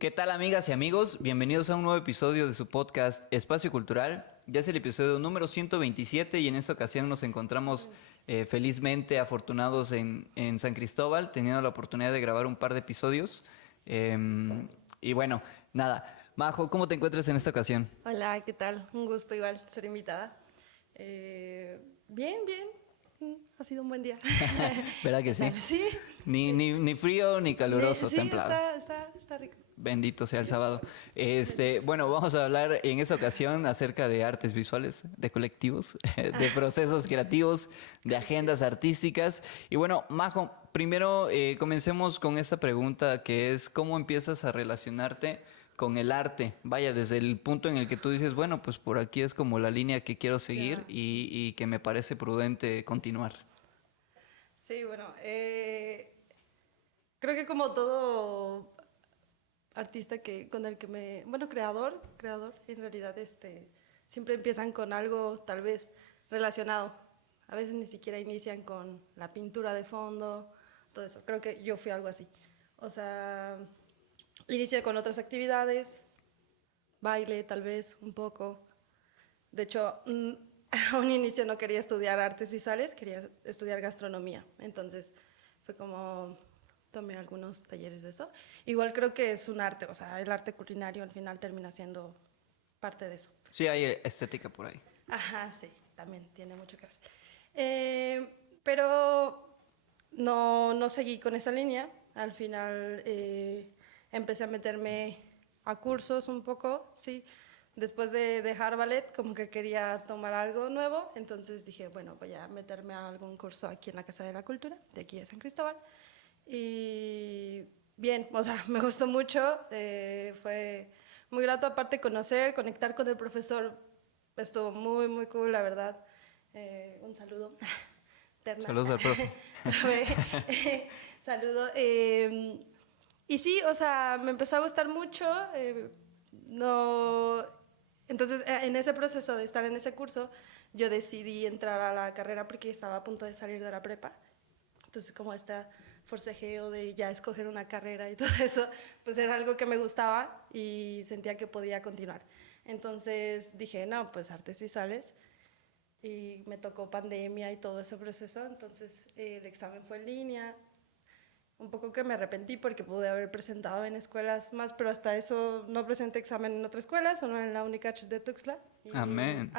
¿Qué tal, amigas y amigos? Bienvenidos a un nuevo episodio de su podcast Espacio Cultural. Ya es el episodio número 127 y en esta ocasión nos encontramos felizmente afortunados en San Cristóbal, teniendo la oportunidad de grabar un par de episodios. Y bueno, nada. Majo, ¿cómo te encuentras en esta ocasión? Hola, ¿qué tal? Un gusto igual ser invitada. Bien, bien. Ha sido un buen día. ¿Verdad que ¿Qué sí? tal? Sí. Ni frío ni caluroso, Sí, templado. está rico. Bendito sea el sábado. Bueno, vamos a hablar en esta ocasión acerca de artes visuales, de colectivos, de procesos creativos, de agendas artísticas. Y bueno, Majo, primero comencemos con esta pregunta que es ¿cómo empiezas a relacionarte con el arte? Vaya, desde el punto en el que tú dices, bueno, pues por aquí es como la línea que quiero seguir Ya. y que me parece prudente continuar. Sí, bueno, creo que como todo artista que con el que bueno, creador, en realidad siempre empiezan con algo tal vez relacionado. A veces ni siquiera inician con la pintura de fondo, todo eso. Creo que yo fui algo así. O sea, inicié con otras actividades, baile tal vez un poco. De hecho, a un inicio no quería estudiar artes visuales, quería estudiar gastronomía. Entonces fue como tomé algunos talleres de eso. Igual creo que es un arte, o sea, el arte culinario al final termina siendo parte de eso. Sí, hay estética por ahí. Ajá, sí, también tiene mucho que ver. Pero no seguí con esa línea. Al final empecé a meterme a cursos un poco, sí. Después de dejar ballet, como que quería tomar algo nuevo, entonces dije, bueno, voy a meterme a algún curso aquí en la Casa de la Cultura, de aquí de San Cristóbal. Y bien, o sea, me gustó mucho, fue muy grato aparte conocer, conectar con el profesor, estuvo muy, muy cool, la verdad. Un saludo. Terna. Saludos al profe. Saludo. Y sí, o sea, me empezó a gustar mucho. No, entonces, en ese proceso de estar en ese curso, yo decidí entrar a la carrera porque estaba a punto de salir de la prepa. Entonces, como este forcejeo de ya escoger una carrera y todo eso, pues era algo que me gustaba y sentía que podía continuar. Entonces dije, no, pues artes visuales. Y me tocó pandemia y todo ese proceso, entonces el examen fue en línea. Un poco que me arrepentí porque pude haber presentado en escuelas más, pero hasta eso no presenté examen en otra escuela, solo en la UNICACH de Tuxtla. Amén.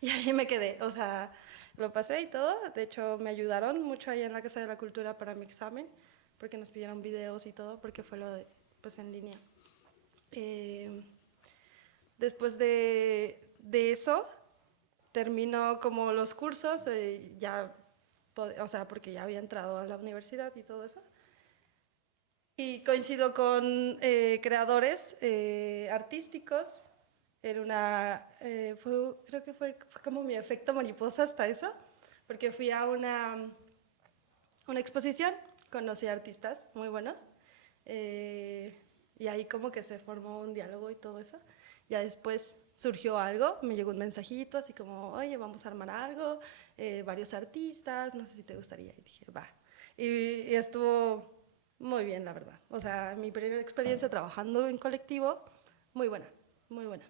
Y ahí me quedé, o sea, lo pasé y todo. De hecho, me ayudaron mucho ahí en la Casa de la Cultura para mi examen, porque nos pidieron videos y todo, porque fue lo de, pues en línea. Eh, Después de eso, terminó como los cursos, o sea, porque ya había entrado a la universidad y todo eso. Y coincido con creadores artísticos. Creo que fue como mi efecto mariposa hasta eso, porque fui a una exposición, conocí a artistas muy buenos, y ahí como que se formó un diálogo y todo eso. Ya después surgió algo, me llegó un mensajito así como, oye, vamos a armar algo, varios artistas, no sé si te gustaría. Y dije, va. Y estuvo muy bien, la verdad. O sea, mi primera experiencia trabajando en colectivo, muy buena, muy buena.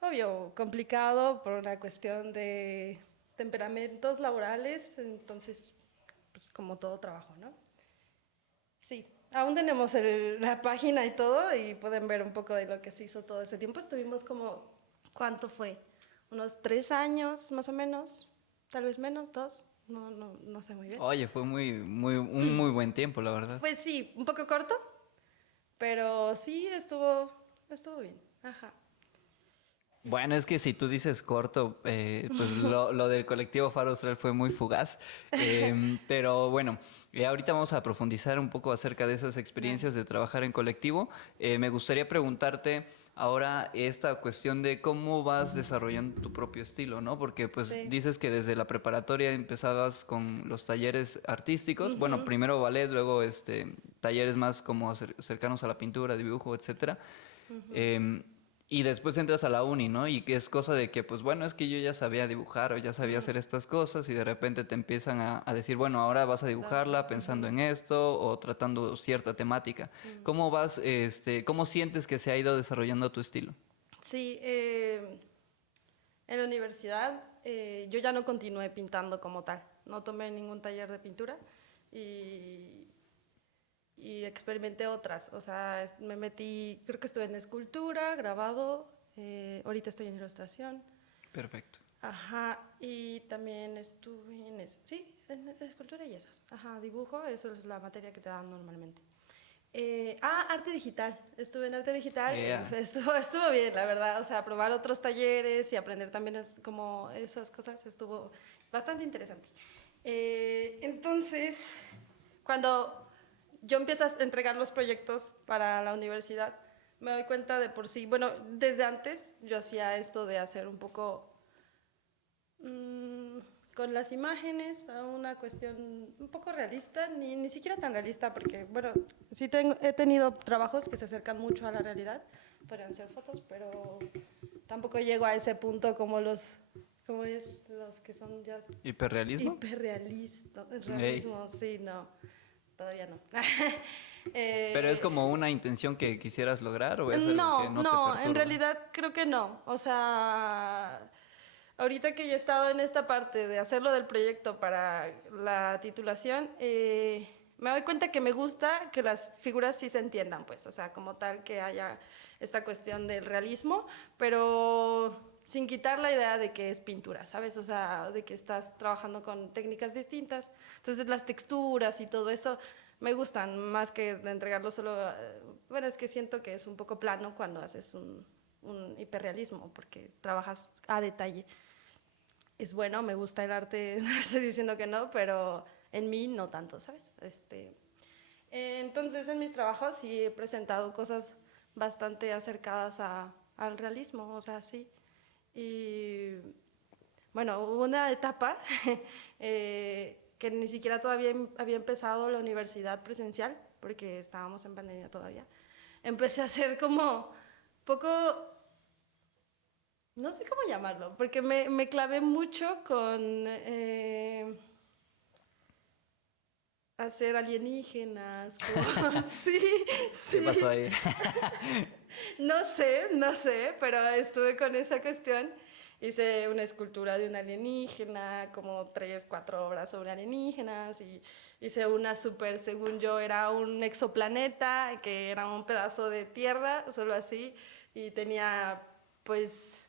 Obvio, complicado por una cuestión de temperamentos laborales, entonces, pues como todo trabajo, ¿no? Sí, aún tenemos la página y todo y pueden ver un poco de lo que se hizo todo ese tiempo. Estuvimos como, ¿cuánto fue? Unos 3 años más o menos, tal vez menos, 2, no sé muy bien. Oye, fue un muy buen tiempo, la verdad. Pues sí, un poco corto, pero sí estuvo bien. Ajá. Bueno, es que si tú dices corto, pues lo del colectivo Faro Austral fue muy fugaz. Pero bueno, ahorita vamos a profundizar un poco acerca de esas Dale. experiencias de trabajar en colectivo. Me gustaría preguntarte ahora esta cuestión de cómo vas desarrollando tu propio estilo, ¿no? Porque pues Sí. dices que desde la preparatoria empezabas con los talleres artísticos. Bueno, Ujú. primero ballet, luego talleres más como cercanos a la pintura, dibujo, etcétera. Ujú. Em, Y después entras a la uni, ¿no? Y que es cosa de que, pues bueno, es que yo ya sabía dibujar o ya sabía hacer estas cosas y de repente te empiezan a decir, bueno, ahora vas a dibujarla pensando en esto o tratando cierta temática. ¿Cómo vas, cómo sientes que se ha ido desarrollando tu estilo? Sí, en la universidad yo ya no continué pintando como tal, no tomé ningún taller de pintura y, y experimenté otras, o sea, me metí, creo que estuve en escultura, grabado, ahorita estoy en ilustración, Perfecto. ajá, y también estuve en eso, sí, en escultura y esas, ajá, dibujo, eso es la materia que te dan normalmente. Arte digital. Estuve en arte digital. Yeah. Estuvo bien, la verdad. O sea, probar otros talleres y aprender también es como esas cosas estuvo bastante interesante. Entonces, cuando yo empiezo a entregar los proyectos para la universidad, me doy cuenta de por sí, bueno, desde antes yo hacía esto de hacer un poco mm, con las imágenes a una cuestión un poco realista, ni siquiera tan realista, porque, bueno, sí he tenido trabajos que se acercan mucho a la realidad, podrían ser fotos, pero tampoco llego a ese punto como es los que son ya ¿Hiperrealismo? hiperrealistas, Ey. realismo, sí, no, todavía no. ¿Pero es Eh, como una intención que quisieras lograr o es algo que no, no te no, en perturba? realidad creo que no. O sea, ahorita que ya he estado en esta parte de hacerlo del proyecto para la titulación, me doy cuenta que me gusta que las figuras sí se entiendan, pues, o sea, como tal que haya esta cuestión del realismo, pero sin quitar la idea de que es pintura, ¿sabes? O sea, de que estás trabajando con técnicas distintas. Entonces, las texturas y todo eso me gustan más que de entregarlo solo. Bueno, es que siento que es un poco plano cuando haces un hiperrealismo, porque trabajas a detalle. Es bueno, me gusta el arte, no estoy diciendo que no, pero en mí no tanto, ¿sabes? Entonces, en mis trabajos sí he presentado cosas bastante acercadas al realismo, o sea, sí. Y bueno, hubo una etapa que ni siquiera todavía había empezado la universidad presencial, porque estábamos en pandemia todavía. Empecé a hacer como poco, no sé cómo llamarlo, porque me clavé mucho con hacer alienígenas, como, sí, ¿Qué pasó sí. ahí? No sé, pero estuve con esa cuestión. Hice una escultura de un alienígena, como 3, 4 obras sobre alienígenas, y hice una súper, según yo, era un exoplaneta, que era un pedazo de tierra, solo así, y tenía, pues,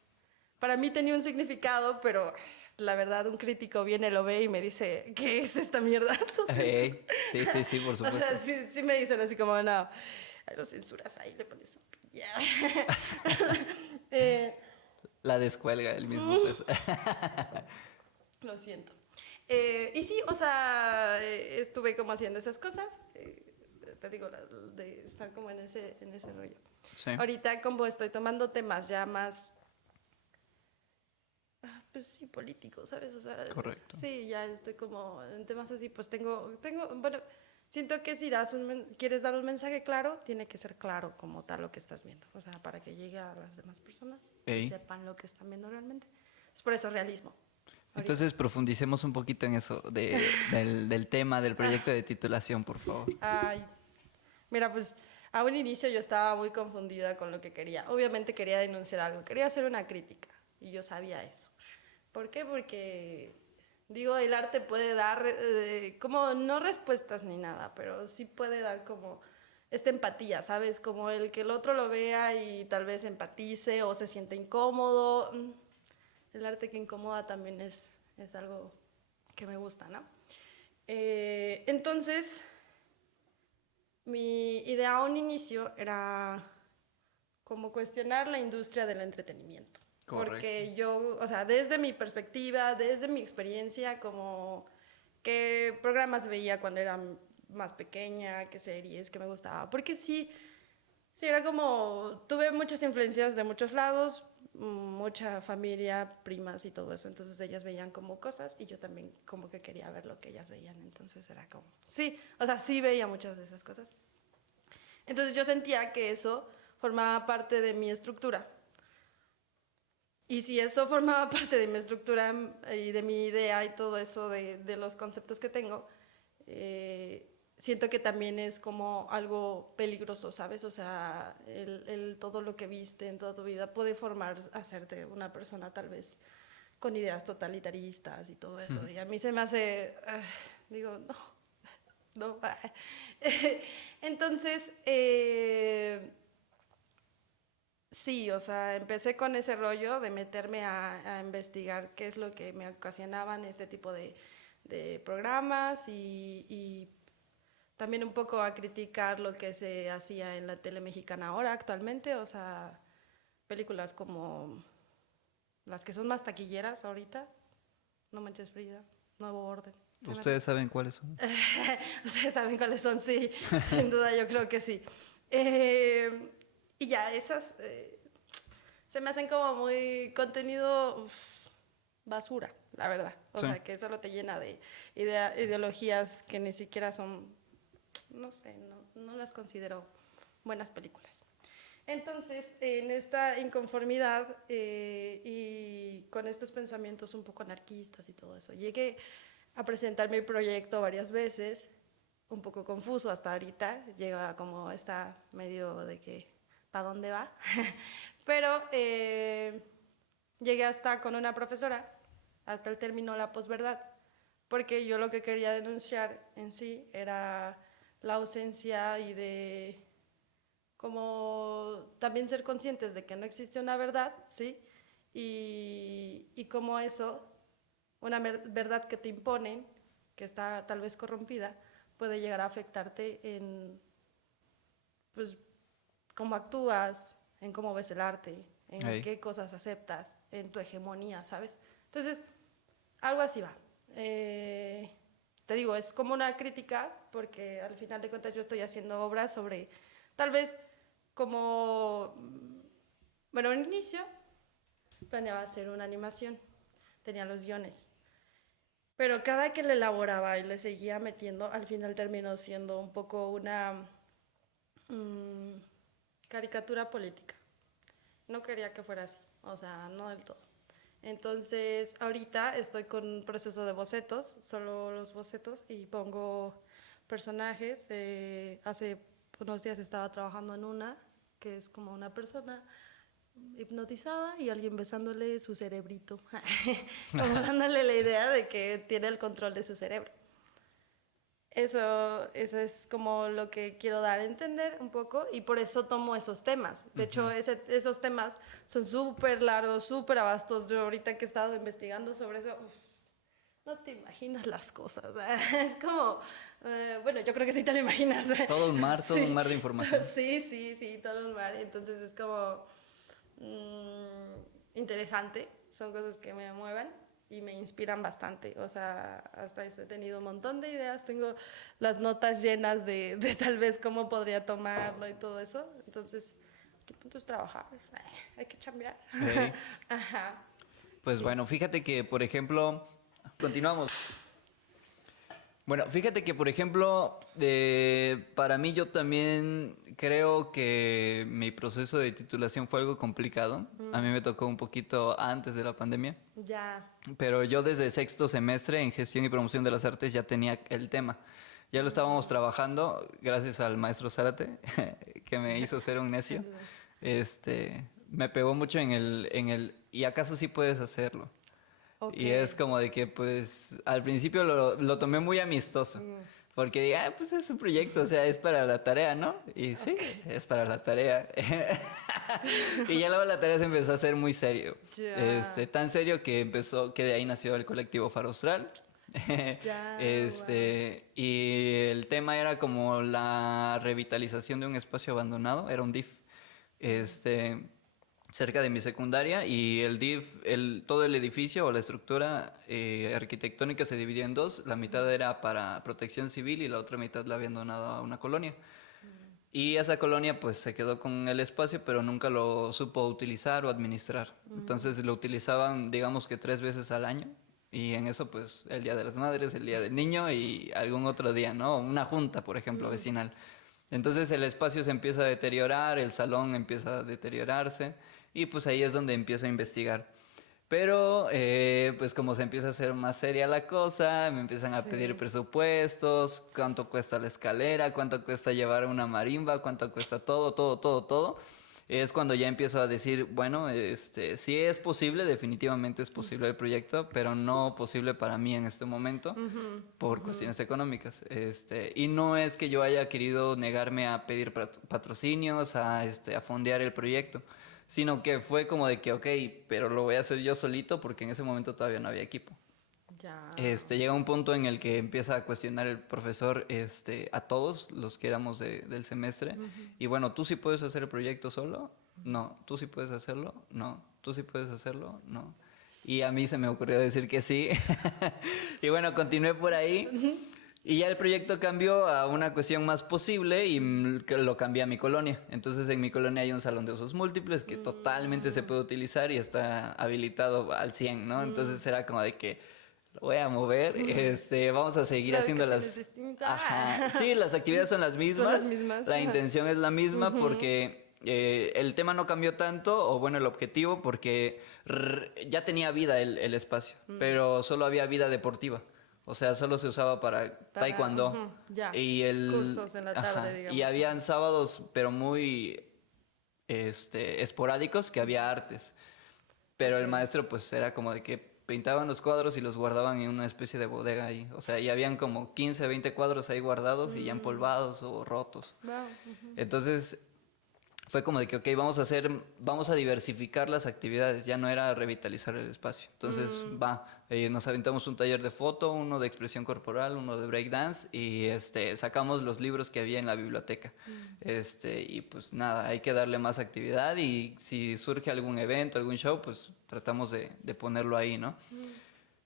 para mí tenía un significado, pero la verdad un crítico viene, lo ve y me dice, ¿qué es esta mierda? Lo siento. Ey, sí, sí, sí, por O sea, supuesto. sí me dicen así como, no, ahí lo censuras, ahí le pones un ya. eh, La descuelga el mismo, pues. lo siento. Y sí, o sea, estuve como haciendo esas cosas, te digo, de estar como en ese rollo. Sí, Ahorita como estoy tomando temas ya más, pues sí, políticos, ¿sabes? O sea, correcto. sí, ya estoy como en temas así, pues bueno, siento que si quieres dar un mensaje claro, tiene que ser claro como tal lo que estás viendo, o sea, para que llegue a las demás personas y Ey. sepan lo que están viendo realmente. Es por eso realismo, ahorita. Entonces profundicemos un poquito en eso del tema del proyecto de titulación, por favor. Ay, mira, pues a un inicio yo estaba muy confundida con lo que quería. Obviamente quería denunciar algo, quería hacer una crítica y yo sabía eso. ¿Por qué? Porque, digo, el arte puede dar como no respuestas ni nada, pero sí puede dar como esta empatía, ¿sabes? Como el que el otro lo vea y tal vez empatice o se siente incómodo. El arte que incomoda también es algo que me gusta, ¿no? Entonces, mi idea a un inicio era como cuestionar la industria del entretenimiento. Correcto. Porque yo, o sea, desde mi perspectiva, desde mi experiencia, como qué programas veía cuando era más pequeña, qué series, qué me gustaba. Porque sí, sí, era como, tuve muchas influencias de muchos lados, mucha familia, primas y todo eso. Entonces ellas veían como cosas y yo también como que quería ver lo que ellas veían. Entonces era como, sí, o sea, sí veía muchas de esas cosas. Entonces yo sentía que eso formaba parte de mi estructura. Y si eso formaba parte de mi estructura y de mi idea y todo eso de los conceptos que tengo, siento que también es como algo peligroso, ¿sabes? O sea, todo lo que viste en toda tu vida puede hacerte una persona tal vez con ideas totalitaristas y todo eso. Y a mí se me hace, digo, no, no. Entonces, sí, o sea, empecé con ese rollo de meterme a investigar qué es lo que me ocasionaban este tipo de programas y también un poco a criticar lo que se hacía en la tele mexicana ahora actualmente, o sea, películas como las que son más taquilleras ahorita, No Manches Frida, Nuevo Orden. ¿Ustedes saben cuáles son? Ustedes saben cuáles son, sí, sin duda yo creo que sí. Y ya, esas se me hacen como muy contenido basura, la verdad. O Sí. sea, que solo te llena de ideologías que ni siquiera son, no sé, no las considero buenas películas. Entonces, en esta inconformidad y con estos pensamientos un poco anarquistas y todo eso, llegué a presentar mi proyecto varias veces, un poco confuso hasta ahorita, llega como está medio de que, ¿para dónde va? Pero llegué hasta con una profesora, hasta el término la posverdad, porque yo lo que quería denunciar en sí era la ausencia y de como también ser conscientes de que no existe una verdad, ¿sí? Y como eso, una verdad que te imponen, que está tal vez corrompida, puede llegar a afectarte en, pues, cómo actúas, en cómo ves el arte, en Ahí. qué cosas aceptas, en tu hegemonía, ¿sabes? Entonces, algo así va. Te digo, es como una crítica, porque al final de cuentas yo estoy haciendo obras sobre, tal vez, como, bueno, en inicio planeaba hacer una animación, tenía los guiones, pero cada que le elaboraba y le seguía metiendo, al final terminó siendo un poco una mmm, caricatura política. No quería que fuera así, o sea, no del todo. Entonces, ahorita estoy con un proceso de bocetos, solo los bocetos, y pongo personajes. Hace unos días estaba trabajando en una, que es como una persona hipnotizada y alguien besándole su cerebrito, como dándole la idea de que tiene el control de su cerebro. Eso es como lo que quiero dar a entender un poco y por eso tomo esos temas. De hecho, esos temas son súper largos, súper vastos. Yo ahorita que he estado investigando sobre eso, no te imaginas las cosas. Es como, bueno, yo creo que sí te lo imaginas. Todo un mar de información. Sí, todo un mar. Entonces es como interesante, son cosas que me mueven y me inspiran bastante, o sea, hasta eso he tenido un montón de ideas, tengo las notas llenas de tal vez cómo podría tomarlo y todo eso, entonces, ¿qué punto es trabajar? Hay que chambear. Okay. Ajá. Pues Sí. bueno, fíjate que, por ejemplo, continuamos. Bueno, fíjate que, por ejemplo, para mí yo también creo que mi proceso de titulación fue algo complicado. A mí me tocó un poquito antes de la pandemia, Ya. pero yo desde sexto semestre en gestión y promoción de las artes ya tenía el tema. Ya lo estábamos trabajando gracias al maestro Zárate, que me hizo ser un necio. Saludos. Me pegó mucho ¿y acaso sí puedes hacerlo? Ok. Y es como de que, pues, al principio lo tomé muy amistoso. Porque dije, pues es un proyecto, o sea, es para la tarea, ¿no? Y sí, es para la tarea. Y ya luego la tarea se empezó a hacer muy serio. Ya. Tan serio que de ahí nació el colectivo Faro Austral. Ya, Y el tema era como la revitalización de un espacio abandonado, era un DIF. Cerca de mi secundaria y el DIF, todo el edificio o la estructura arquitectónica se dividía en dos. La mitad era para protección civil y la otra mitad la habían donado a una colonia. Y esa colonia pues se quedó con el espacio, pero nunca lo supo utilizar o administrar. Entonces lo utilizaban, digamos que 3 veces al año. Y en eso pues el Día de las Madres, el Día del Niño y algún otro día, ¿no? Una junta, por ejemplo, vecinal. Entonces el espacio se empieza a deteriorar, el salón empieza a deteriorarse y pues ahí es donde empiezo a investigar. Pero pues como se empieza a hacer más seria la cosa, me empiezan a pedir presupuestos, cuánto cuesta la escalera, cuánto cuesta llevar una marimba, cuánto cuesta todo, todo, todo, todo. Es cuando ya empiezo a decir, bueno, sí es posible, definitivamente es posible el proyecto, pero no posible para mí en este momento por cuestiones económicas. Y no es que yo haya querido negarme a pedir patrocinios, a fondear el proyecto, sino que fue como de que, ok, pero lo voy a hacer yo solito porque en ese momento todavía no había equipo. Ya. Llega un punto en el que empieza a cuestionar el profesor a todos los que éramos del semestre. Y bueno, ¿tú sí puedes hacer el proyecto solo? No. ¿Tú sí puedes hacerlo? No. ¿Tú sí puedes hacerlo? No. Y a mí se me ocurrió decir que sí. Y bueno, continué por ahí. Y ya el proyecto cambió a una cuestión más posible y lo cambié a mi colonia. Entonces en mi colonia hay un salón de usos múltiples que totalmente se puede utilizar y está habilitado al 100, ¿no? Entonces era como de que lo voy a mover, vamos a seguir La haciendo ubicación las... es distinta. Ajá. Sí, las actividades son las mismas. Son las mismas, La ajá. intención es la misma porque el tema no cambió tanto, o bueno, el objetivo, porque ya tenía vida el espacio, pero solo había vida deportiva. O sea, solo se usaba para taekwondo. Ya. Y Cursos en la tarde, digamos. Y habían sábados, pero muy esporádicos, que había artes. Pero el maestro pues era como de que pintaban los cuadros y los guardaban en una especie de bodega ahí. O sea, y habían como 15, 20 cuadros ahí guardados y ya empolvados o rotos. Wow. Entonces fue como de que, ok, vamos a diversificar las actividades, ya no era revitalizar el espacio. Entonces, nos aventamos un taller de foto, uno de expresión corporal, uno de breakdance y sacamos los libros que había en la biblioteca. Y pues nada, hay que darle más actividad y si surge algún evento, algún show, pues tratamos de ponerlo ahí, ¿no?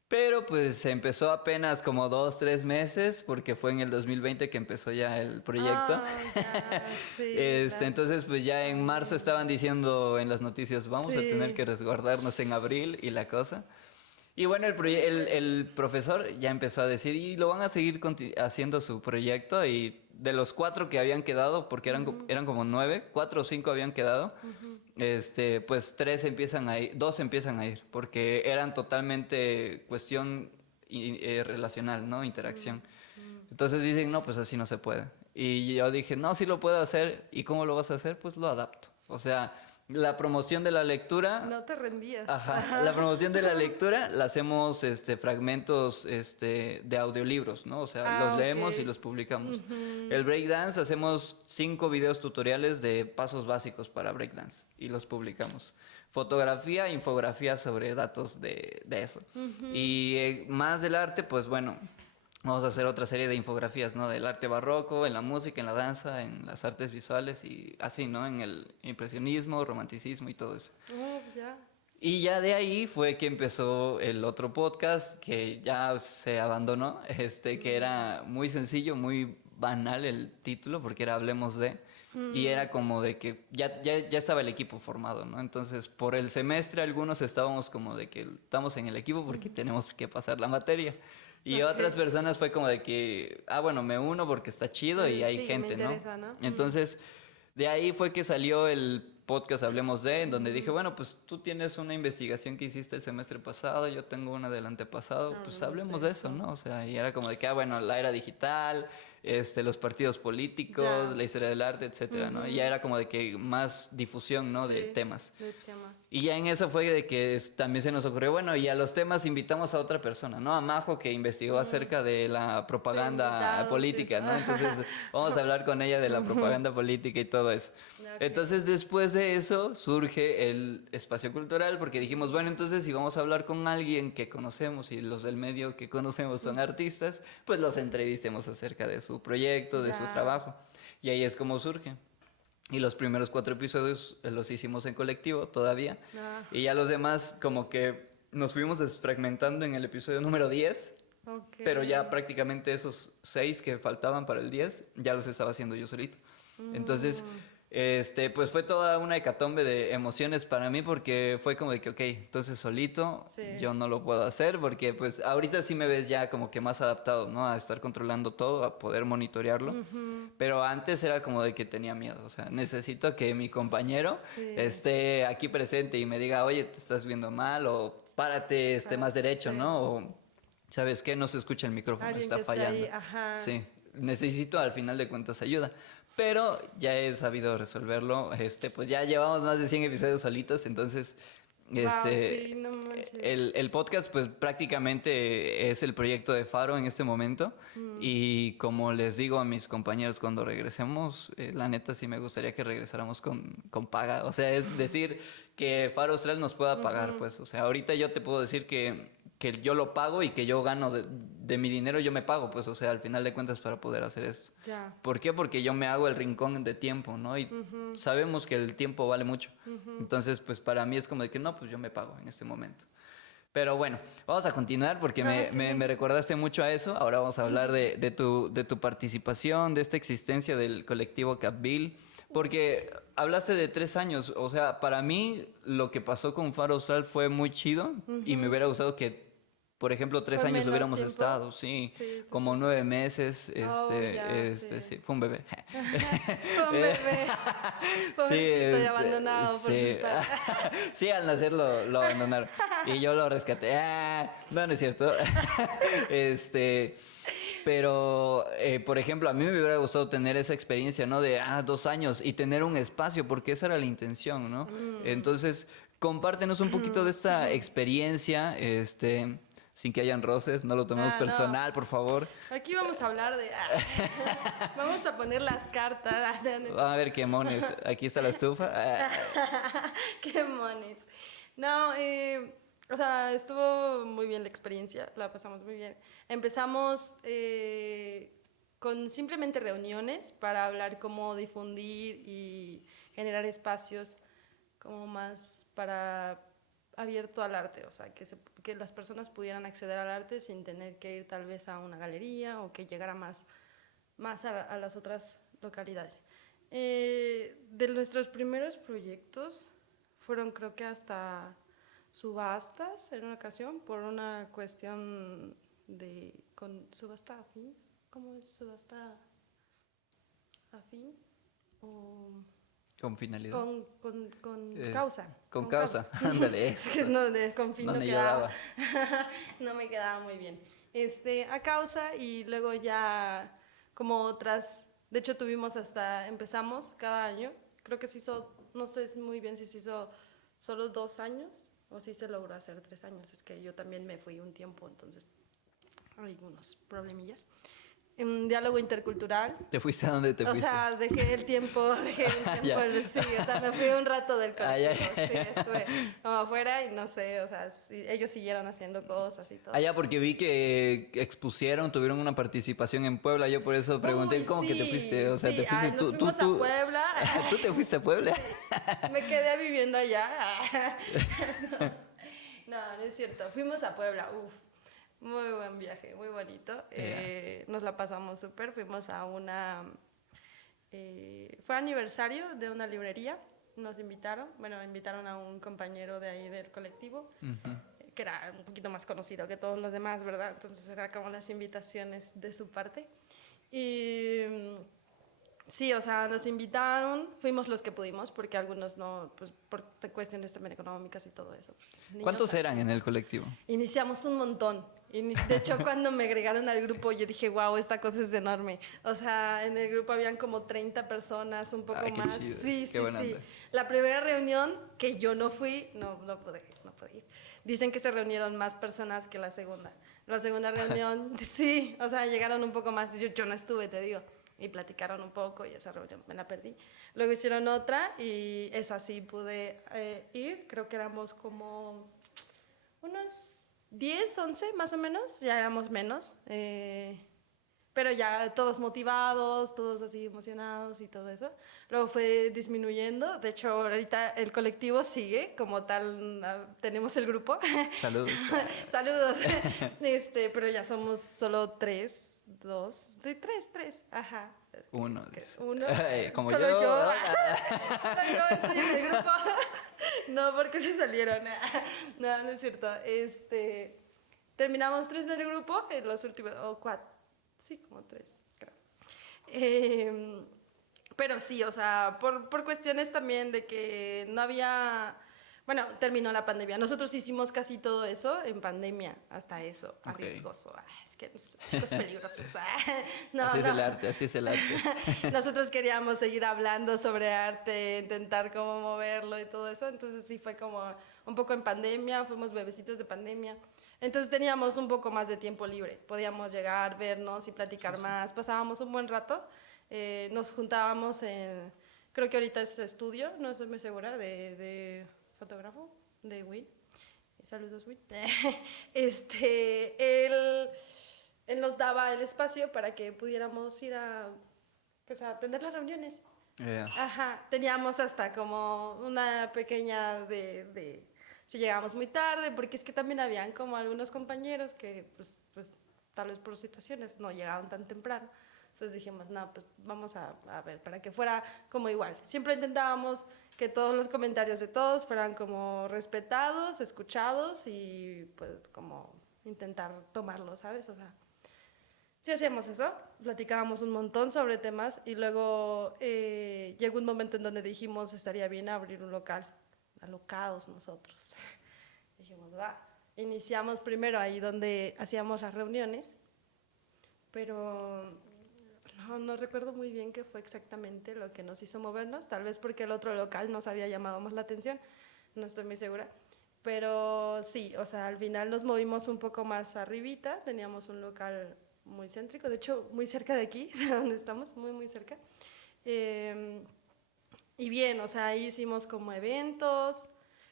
Pero pues se empezó apenas como 2, 3 meses, porque fue en el 2020 que empezó ya el proyecto. Ya, sí, claro. Entonces pues ya en marzo estaban diciendo en las noticias, vamos a Sí. tener que resguardarnos en abril y la cosa. Y bueno, el profesor ya empezó a decir, y lo van a seguir haciendo su proyecto, y de los 4 que habían quedado, porque eran como 9, 4 o 5 habían quedado, pues 2 empiezan a ir, porque eran totalmente cuestión relacional, ¿no? Interacción. Entonces dicen, no, pues así no se puede. Y yo dije, no, sí lo puedo hacer, ¿y cómo lo vas a hacer? Pues lo adapto. O sea, la promoción de la lectura... No te rendías. Ajá, la promoción de la lectura la hacemos fragmentos de audiolibros, ¿no? O sea, los leemos Ok. y los publicamos. El breakdance hacemos 5 videos tutoriales de pasos básicos para breakdance y los publicamos. Fotografía, infografía sobre datos de eso. Y más del arte, pues bueno, vamos a hacer otra serie de infografías, ¿no? Del arte barroco, en la música, en la danza, en las artes visuales y así, ¿no? En el impresionismo, romanticismo y todo eso. Oh, ya. Y ya de ahí fue que empezó el otro podcast que ya se abandonó, que era muy sencillo, muy banal el título, porque era Hablemos de, y era como de que ya estaba el equipo formado, ¿no? Entonces, por el semestre algunos estábamos como de que estamos en el equipo porque tenemos que pasar la materia. Y Ok. otras personas fue como de que, bueno, me uno porque está chido y hay Sí, me gente, ¿no? interesa, ¿no? Entonces, de ahí fue que salió el podcast Hablemos de, en donde dije, bueno, pues tú tienes una investigación que hiciste el semestre pasado, yo tengo una del antepasado, pues hablemos de eso, ¿no? O sea, y era como de que, bueno, la era digital, los partidos políticos, Ya. la historia del arte, etcétera, ¿no? Y ya era como de que más difusión, ¿no? De Sí, temas. de temas. Y ya en eso fue de que también se nos ocurrió, bueno, y a los temas invitamos a otra persona, ¿no? A Majo, que investigó acerca de la propaganda invitados, política, eso. ¿no? Entonces vamos a hablar con ella de la propaganda política y todo eso. Ok. Entonces después de eso surge el espacio cultural, porque dijimos, bueno, entonces si vamos a hablar con alguien que conocemos y los del medio que conocemos son artistas, pues los entrevistemos acerca de su proyecto, de su Ya. trabajo. Y ahí es como surge. Y los primeros 4 episodios los hicimos en colectivo todavía. Y ya los demás como que nos fuimos desfragmentando en el episodio número 10. Ok. Pero ya prácticamente esos 6 que faltaban para el 10 ya los estaba haciendo yo solito. Entonces pues fue toda una hecatombe de emociones para mí porque fue como de que, ok, entonces solito Sí. yo no lo puedo hacer porque pues ahorita sí me ves ya como que más adaptado, ¿no? A estar controlando todo, a poder monitorearlo. Pero antes era como de que tenía miedo, o sea, necesito que mi compañero Sí. esté aquí presente y me diga, oye, te estás viendo mal o párate, más derecho, Sí. ¿no? O, ¿sabes qué? No se escucha el micrófono, Alguien está que esté fallando. ahí, ajá. Sí, necesito al final de cuentas ayuda. Pero ya he sabido resolverlo. Pues ya llevamos más de 100 episodios solitos, entonces Wow, sí, no manches. el podcast pues prácticamente es el proyecto de Faro en este momento. Y como les digo a mis compañeros cuando regresemos, la neta sí me gustaría que regresáramos con paga. O sea, es decir, que Faro Austral nos pueda pagar, pues. O sea, ahorita yo te puedo decir que yo lo pago y que yo gano de mi dinero, yo me pago, pues, o sea, al final de cuentas para poder hacer esto. Ya. ¿Por qué? Porque yo me hago el rincón de tiempo, ¿no? Y sabemos que el tiempo vale mucho. Entonces, pues para mí es como de que no, pues yo me pago en este momento. Pero bueno, vamos a continuar porque No, sí. me recordaste mucho a eso. Ahora vamos a hablar de tu participación, de esta existencia del colectivo Capbil. Porque hablaste de 3 años. O sea, para mí lo que pasó con Faro Austral fue muy chido y me hubiera gustado que, por ejemplo, 3 años menos hubiéramos tiempo. estado, sí, Sí, pues como sí. 9 meses, Oh, ya, sí. sí, fue un bebé. Fue un bebé. Pobrecito y abandonado por sí. sus padres. Sí, al nacer lo abandonaron y yo lo rescaté. No, no es cierto. Pero, por ejemplo, a mí me hubiera gustado tener esa experiencia, ¿no? De 2 años y tener un espacio, porque esa era la intención, ¿no? Entonces, compártenos un poquito de esta experiencia, sin que hayan roces, no lo tomemos No. personal, por favor. Aquí vamos a hablar de... Vamos a poner las cartas. Vamos a ver qué mones. Aquí está la estufa. Qué mones. No, o sea, estuvo muy bien la experiencia, la pasamos muy bien. Empezamos con simplemente reuniones para hablar cómo difundir y generar espacios como más para abierto al arte, o sea, que las personas pudieran acceder al arte sin tener que ir tal vez a una galería o que llegara más a las otras localidades. De nuestros primeros proyectos fueron creo que hasta subastas en una ocasión por una cuestión con subasta afín. ¿Cómo es subasta afín? O Con finalidad. con causa. Con causa, ándale. Es que no, con fin no Donde yo quedaba. daba. No me quedaba muy bien. A causa y luego ya como otras, de hecho empezamos cada año, creo que se hizo, no sé muy bien si se hizo solo 2 años o si se logró hacer 3 años, es que yo también me fui un tiempo, entonces hay unos problemillas. Un diálogo intercultural. ¿Te fuiste a dónde te fuiste? O sea, dejé el tiempo, Ya. sí, o sea, me fui un rato del colectivo, ya. sí, estuve como afuera y no sé, o sea, ellos siguieron haciendo cosas y todo. Allá porque vi que expusieron, tuvieron una participación en Puebla, yo por eso pregunté, Uy, ¿cómo que te sí, fuiste? O sea, sí, te fuiste nos fuimos a Puebla. ¿Tú te fuiste a Puebla? Me quedé viviendo allá. No, no es cierto, fuimos a Puebla, muy buen viaje, muy bonito. Nos la pasamos súper. Fuimos a fue aniversario de una librería. Nos invitaron. Bueno, invitaron a un compañero de ahí del colectivo, que era un poquito más conocido que todos los demás, ¿verdad? Entonces era como las invitaciones de su parte. Y sí, o sea, nos invitaron, fuimos los que pudimos, porque algunos no, pues por cuestiones también económicas y todo eso. Pues, ¿Cuántos eran en el colectivo? Iniciamos un montón. De hecho, cuando me agregaron al grupo, yo dije, wow, esta cosa es enorme. O sea, en el grupo habían como 30 personas, un poco Ay, qué más. chido, Sí, qué sí, buena sí. onda. La primera reunión, que yo no fui, no pude ir. Dicen que se reunieron más personas que la segunda. La segunda reunión, sí, o sea, llegaron un poco más. Yo no estuve, te digo. Y platicaron un poco y esa reunión me la perdí. Luego hicieron otra y esa sí pude ir. Creo que éramos como unos 10, 11 más o menos, ya éramos menos, pero ya todos motivados, todos así emocionados y todo eso. Luego fue disminuyendo, de hecho ahorita el colectivo sigue como tal, tenemos el grupo. Saludos. Saludos. Pero ya somos solo 3, 2, sí, 3, ajá. Uno. Uno. Como Solo yo. yo. No estoy en el grupo. No, porque se salieron. No, no es cierto. Terminamos 3 del grupo, en los últimos, o 4. Sí, como 3, creo. Pero sí, o sea, por cuestiones también de que no había... Bueno, terminó la pandemia. Nosotros hicimos casi todo eso en pandemia, hasta eso, Ok. arriesgoso. Ay, es que los chicos peligrosos. No, Así es no. el arte, así es el arte. Nosotros queríamos seguir hablando sobre arte, intentar cómo moverlo y todo eso. Entonces sí fue como un poco en pandemia, fuimos bebecitos de pandemia. Entonces teníamos un poco más de tiempo libre. Podíamos llegar, vernos y platicar más. Pasábamos un buen rato. Nos juntábamos en, creo que ahorita es estudio, no estoy muy segura, de fotógrafo, de Will. Saludos, Will. Él nos daba el espacio para que pudiéramos ir a, pues, a atender las reuniones. Yeah. Ajá, teníamos hasta como una pequeña si llegábamos muy tarde, porque es que también habían como algunos compañeros que pues tal vez por situaciones no llegaban tan temprano. Entonces dijimos, no, pues vamos a ver, para que fuera como igual. Siempre intentábamos que todos los comentarios de todos fueran como respetados, escuchados y pues como intentar tomarlo, ¿sabes? O sea, sí hacíamos eso, platicábamos un montón sobre temas y luego llegó un momento en donde dijimos estaría bien abrir un local, alocados nosotros. Dijimos, va, iniciamos primero ahí donde hacíamos las reuniones, pero no recuerdo muy bien qué fue exactamente lo que nos hizo movernos, tal vez porque el otro local nos había llamado más la atención, no estoy muy segura. Pero sí, o sea, al final nos movimos un poco más arribita, teníamos un local muy céntrico, de hecho muy cerca de aquí, de donde estamos, muy muy cerca. Y bien, o sea, ahí hicimos como eventos,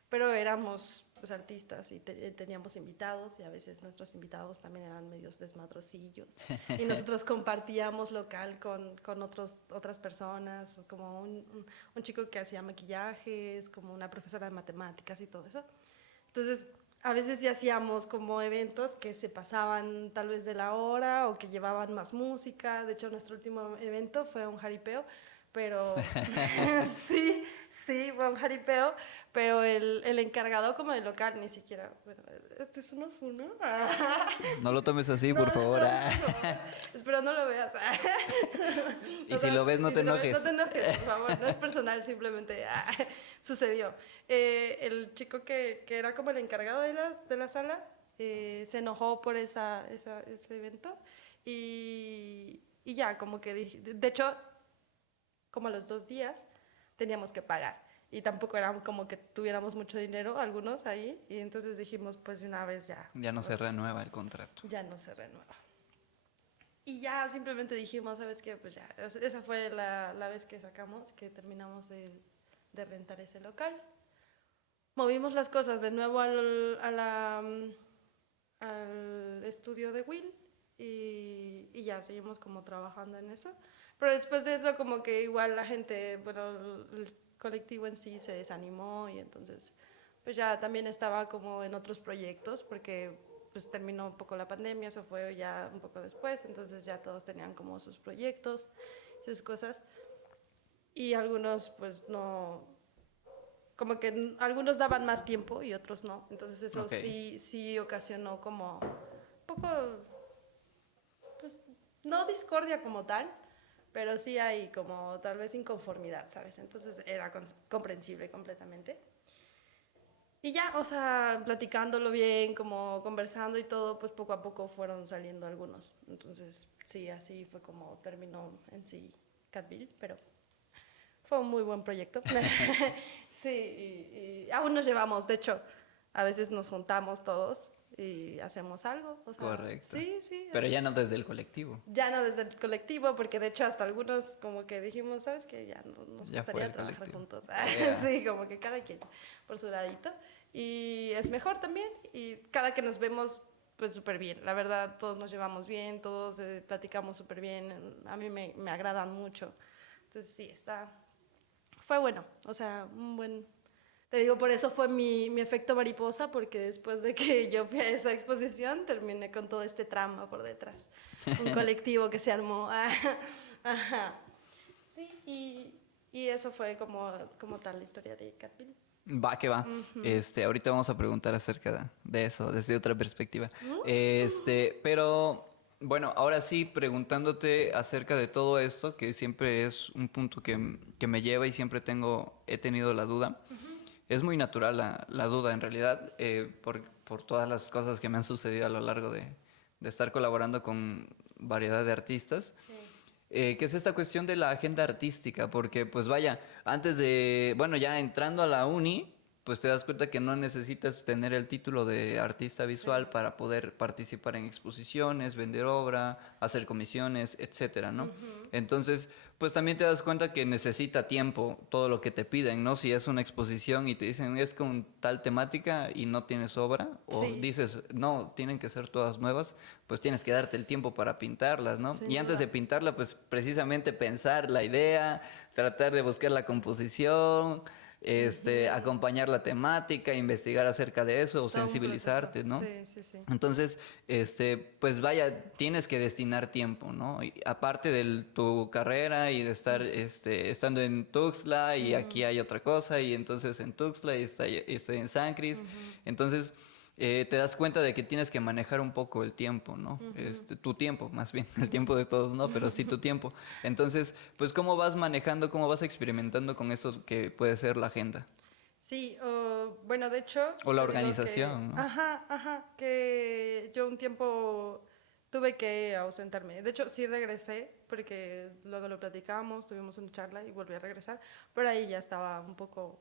pero éramos pues artistas y teníamos invitados y a veces nuestros invitados también eran medios desmadrosillos y nosotros compartíamos local con otras personas, como un chico que hacía maquillajes, como una profesora de matemáticas y todo eso. Entonces, a veces ya hacíamos como eventos que se pasaban tal vez de la hora o que llevaban más música. De hecho, nuestro último evento fue un jaripeo, pero sí, fue un jaripeo, pero el encargado como del local ni siquiera, bueno, este es una funa. No lo tomes así, por favor. Espero no lo veas. Y si lo ves, no te enojes. No te enojes, por favor, no es personal, simplemente sucedió. El chico que era como el encargado de la sala se enojó por ese evento y ya, como que dije, de hecho, como a los 2 días teníamos que pagar y tampoco era como que tuviéramos mucho dinero algunos ahí y entonces dijimos pues de una vez ya. Ya no se renueva el contrato. Ya no se renueva. Y ya simplemente dijimos, ¿sabes qué? Pues ya, esa fue la vez que sacamos, que terminamos de rentar ese local. Movimos las cosas de nuevo al estudio de Will y ya seguimos como trabajando en eso. Pero después de eso como que igual la gente, bueno, el colectivo en sí se desanimó y entonces pues ya también estaba como en otros proyectos porque pues terminó un poco la pandemia, eso fue ya un poco después, entonces ya todos tenían como sus proyectos, sus cosas y algunos pues no, como que algunos daban más tiempo y otros no, entonces eso Okay. sí ocasionó como un poco, pues no discordia como tal, pero sí hay como tal vez inconformidad, ¿sabes? Entonces era comprensible completamente. Y ya, o sea, platicándolo bien, como conversando y todo, pues poco a poco fueron saliendo algunos. Entonces, sí, así fue como terminó en sí Catville, pero fue un muy buen proyecto. Sí, y aún nos llevamos, de hecho, a veces nos juntamos todos y hacemos algo. O sea, Correcto. sí. Pero ya no desde el colectivo. Ya no desde el colectivo, porque de hecho hasta algunos como que dijimos, ¿sabes qué? Ya no, nos Ya fue gustaría el trabajar colectivo. juntos. Yeah. Sí, como que cada quien por su ladito. Y es mejor también. Y cada que nos vemos, pues súper bien. La verdad, todos nos llevamos bien, todos platicamos súper bien. A mí me agradan mucho. Entonces sí, fue bueno. O sea, un buen... Te digo, por eso fue mi efecto mariposa, porque después de que yo fui a esa exposición, terminé con todo este trama por detrás. Un colectivo que se armó. Ajá. Sí, y eso fue como tal la historia de Catbill. Va que va. Ahorita vamos a preguntar acerca de eso desde otra perspectiva. Pero bueno, ahora sí, preguntándote acerca de todo esto, que siempre es un punto que me lleva y siempre he tenido la duda. Es muy natural la duda en realidad, por todas las cosas que me han sucedido a lo largo de estar colaborando con variedad de artistas. Sí. Que es esta cuestión de la agenda artística, porque pues vaya, bueno, ya entrando a la uni, pues te das cuenta que no necesitas tener el título de artista visual Sí. para poder participar en exposiciones, vender obra, hacer comisiones, etcétera, ¿no? Entonces, pues también te das cuenta que necesita tiempo todo lo que te piden, ¿no? Si es una exposición y te dicen es con tal temática y no tienes obra, o Sí, dices, no, tienen que ser todas nuevas, pues tienes que darte el tiempo para pintarlas, ¿no? sin Y antes de duda. pintarla, pues precisamente pensar la idea, tratar de buscar la composición, acompañar la temática, investigar acerca de eso o Todo un proceso. sensibilizarte, ¿no? Sí, sí, sí. Entonces, pues vaya, tienes que destinar tiempo, ¿no? Y aparte de tu carrera y de estar estando en Tuxtla y aquí hay otra cosa y entonces en Tuxtla y estoy en San Cris. Entonces, te das cuenta de que tienes que manejar un poco el tiempo, ¿no? Tu tiempo, más bien, el tiempo de todos, ¿no? Pero sí tu tiempo. Entonces, pues, ¿cómo vas manejando, cómo vas experimentando con esto que puede ser la agenda? Sí, bueno, de hecho, O la te digo que, organización, ¿no? ajá, que yo un tiempo tuve que ausentarme. De hecho, sí regresé, porque luego lo platicamos, tuvimos una charla y volví a regresar, pero ahí ya estaba un poco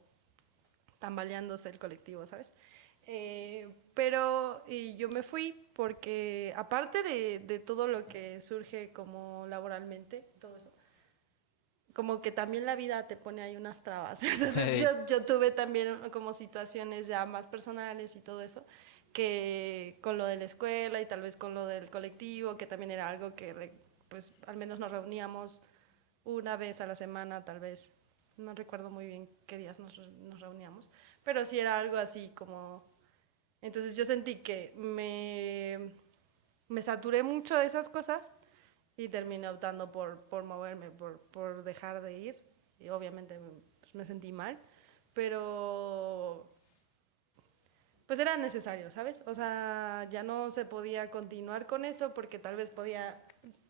tambaleándose el colectivo, ¿sabes? Y yo me fui porque aparte de todo lo que surge como laboralmente, todo eso, como que también la vida te pone ahí unas trabas. Entonces Hey, yo tuve también como situaciones ya más personales y todo eso, que con lo de la escuela y tal vez con lo del colectivo, que también era algo que pues al menos nos reuníamos una vez a la semana, tal vez. No recuerdo muy bien qué días nos reuníamos, pero sí era algo así como... Entonces yo sentí que me saturé mucho de esas cosas y terminé optando por moverme, por dejar de ir. Y obviamente pues, me sentí mal, pero pues era necesario, ¿sabes? O sea, ya no se podía continuar con eso porque tal vez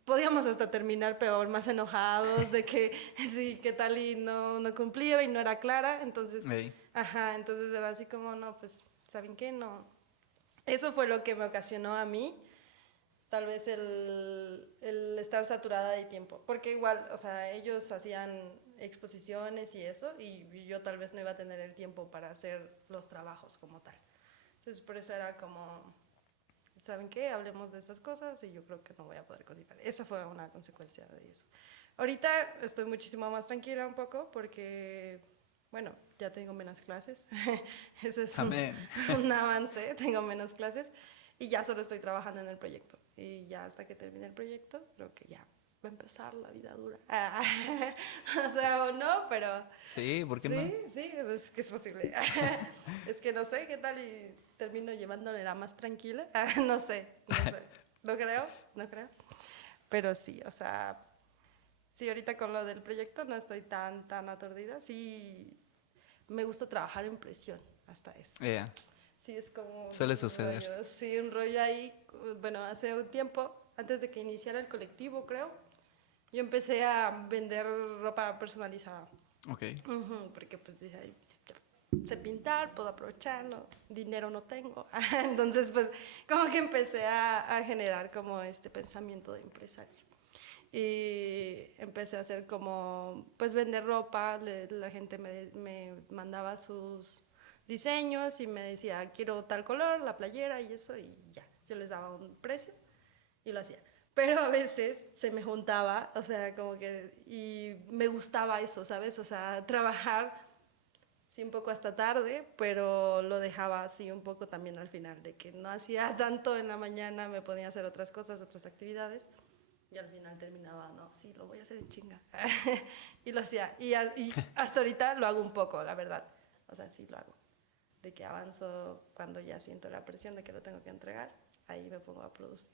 podíamos hasta terminar peor, más enojados de que sí, qué tal y no cumplía y no era clara. Entonces, hey. ajá, entonces era así como, no, pues, ¿saben qué? No. Eso fue lo que me ocasionó a mí tal vez el estar saturada de tiempo, porque igual, o sea, ellos hacían exposiciones y eso, y yo tal vez no iba a tener el tiempo para hacer los trabajos como tal. Entonces, por eso era como, ¿saben qué? Hablemos de estas cosas y yo creo que no voy a poder continuar. Esa fue una consecuencia de eso. Ahorita estoy muchísimo más tranquila un poco porque, bueno, ya tengo menos clases. Eso es Amén. un avance, tengo menos clases y ya solo estoy trabajando en el proyecto. Y ya hasta que termine el proyecto, creo que ya va a empezar la vida dura. O sea, o no, pero Sí, ¿por qué no? sí, sí, es que es posible. Es que no sé qué tal y termino llevándole la más tranquila. No sé, no sé. No creo, no creo. Pero sí, o sea, sí, ahorita con lo del proyecto no estoy tan aturdida. Sí, me gusta trabajar en presión, hasta eso. Yeah, Sí, es como suele un suceder. rollo, sí, un rollo ahí. Bueno, hace un tiempo, antes de que iniciara el colectivo, creo, yo empecé a vender ropa personalizada. Ok. Porque pues dije, "Ay, sí, sé pintar, puedo aprovecharlo, dinero no tengo". Entonces, pues, como que empecé a generar como este pensamiento de empresario. Y empecé a hacer como, pues vender ropa, la gente me mandaba sus diseños y me decía, quiero tal color, la playera y eso, y ya, yo les daba un precio y lo hacía. Pero a veces se me juntaba, o sea, como que, y me gustaba eso, ¿sabes? O sea, trabajar, sí, un poco hasta tarde, pero lo dejaba así un poco también al final, de que no hacía tanto en la mañana, me ponía a hacer otras cosas, otras actividades. Y al final terminaba, no, sí, lo voy a hacer en chinga. Y lo hacía. Y hasta ahorita lo hago un poco, la verdad. O sea, sí lo hago. De que avanzo cuando ya siento la presión de que lo tengo que entregar, ahí me pongo a producir.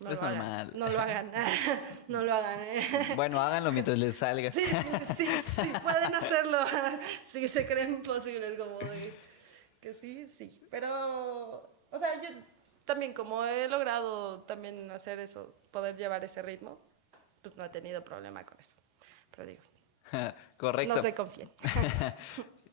No Es lo hagan, normal. no lo hagan, no lo hagan. Bueno, háganlo mientras les salga. Sí, sí, sí, pueden hacerlo. Sí, se creen posibles, como de que sí, sí. Pero, o sea, yo también como he logrado también hacer eso, poder llevar ese ritmo, pues no he tenido problema con eso. Pero digo, no Correcto. se confíen.